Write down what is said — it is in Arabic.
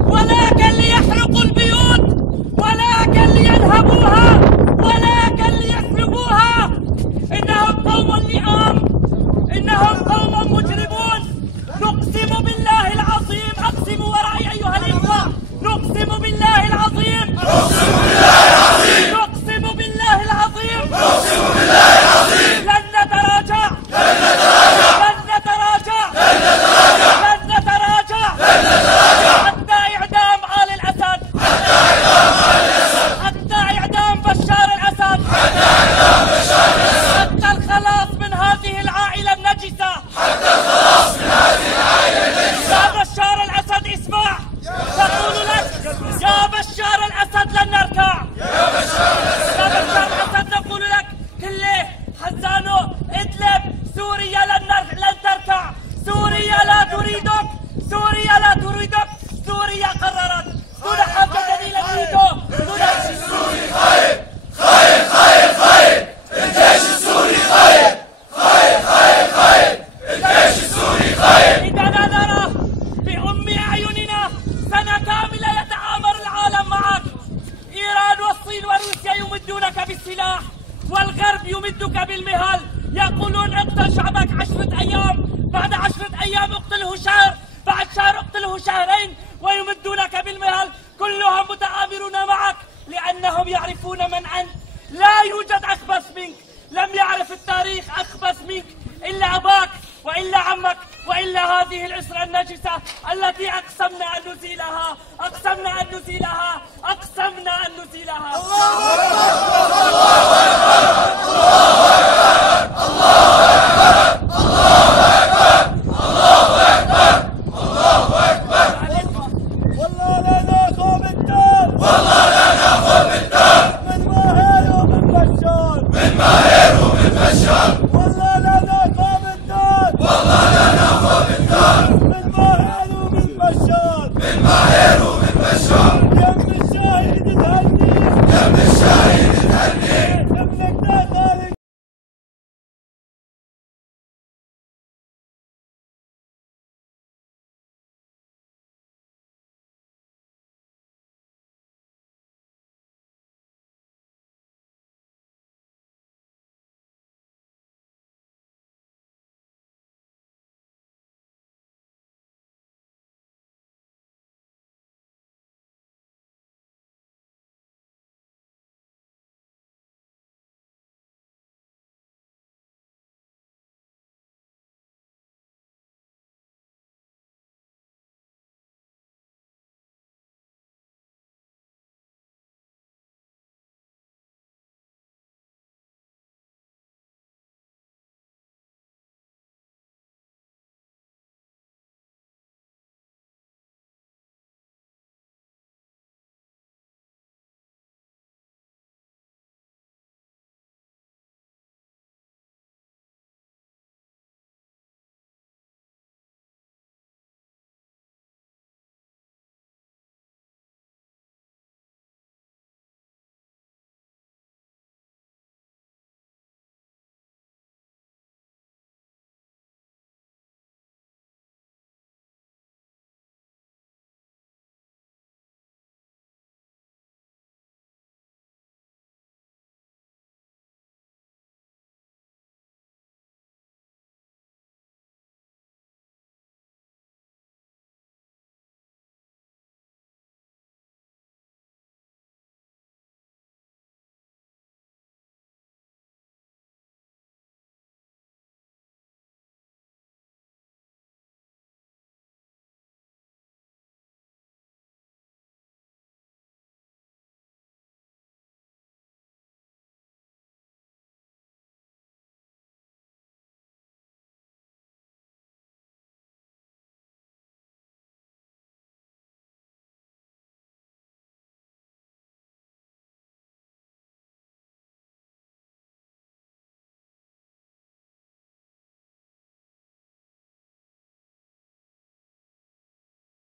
ولكن ليحرقوا البيوت، ولكن لينهبوها، ولكن ليسلبوها. إنهم قوم لئام، إنهم قوم مجرمون. نقسم بالله العظيم، أقسم ورائي أيها الإخوة، نقسم بالله العظيم، نقسم بالله العظيم، نقسم بالله العظيم، نقسم بالله العظيم، لن نتراجع، لن نتراجع، لن نتراجع، لن نتراجع، لن نتراجع، لن نتراجع حتى إعدام آل الأسد، حتى إعدام آل الأسد، حتى إعدام بشار الأسد، حتى إعدام بشار الأسد، حتى الخلاص من هذه العائلة النجسة، حتى الخلاص من هذه العائلة النجسة. يا بشار الأسد اسمع، نقول لك يا بشار الأسد لن نركع، يا بشار الأسد، يا بشار الأسد نقول لك كله حزانو ادلب، سوريا لن تركع، سوريا لا تريدك، سوريا لا تريدك، سوريا قررت دون حاجة دليل تريده، دون الجيش السوري خايب، خايب، خايب، خايب، الجيش السوري خايب، خايب، خايب، خايب، الجيش السوري خايب. إننا نرى بأم أعيننا سنة كاملة يتآمر العالم معك. إيران والصين وروسيا يمدونك بالسلاح، والغرب يمدك بالمهل، يقولون اقتل شعبك 10 أيام، بعد 10 أيام اقتله شهر، بعد شهر اقتله شهرين، ويمدونك بالمهل. كلهم متآمرون معك لأنهم يعرفون من أنت. لا يوجد أخبث منك، لم يعرف التاريخ أخبث منك إلا أباك وإلا عمك وإلا هذه الأسرة النجسة التي أقسمنا أن نزيلها، أقسمنا أن نزيلها، أقسمنا أن نزيلها. الله أكبر، الله أكبر، الله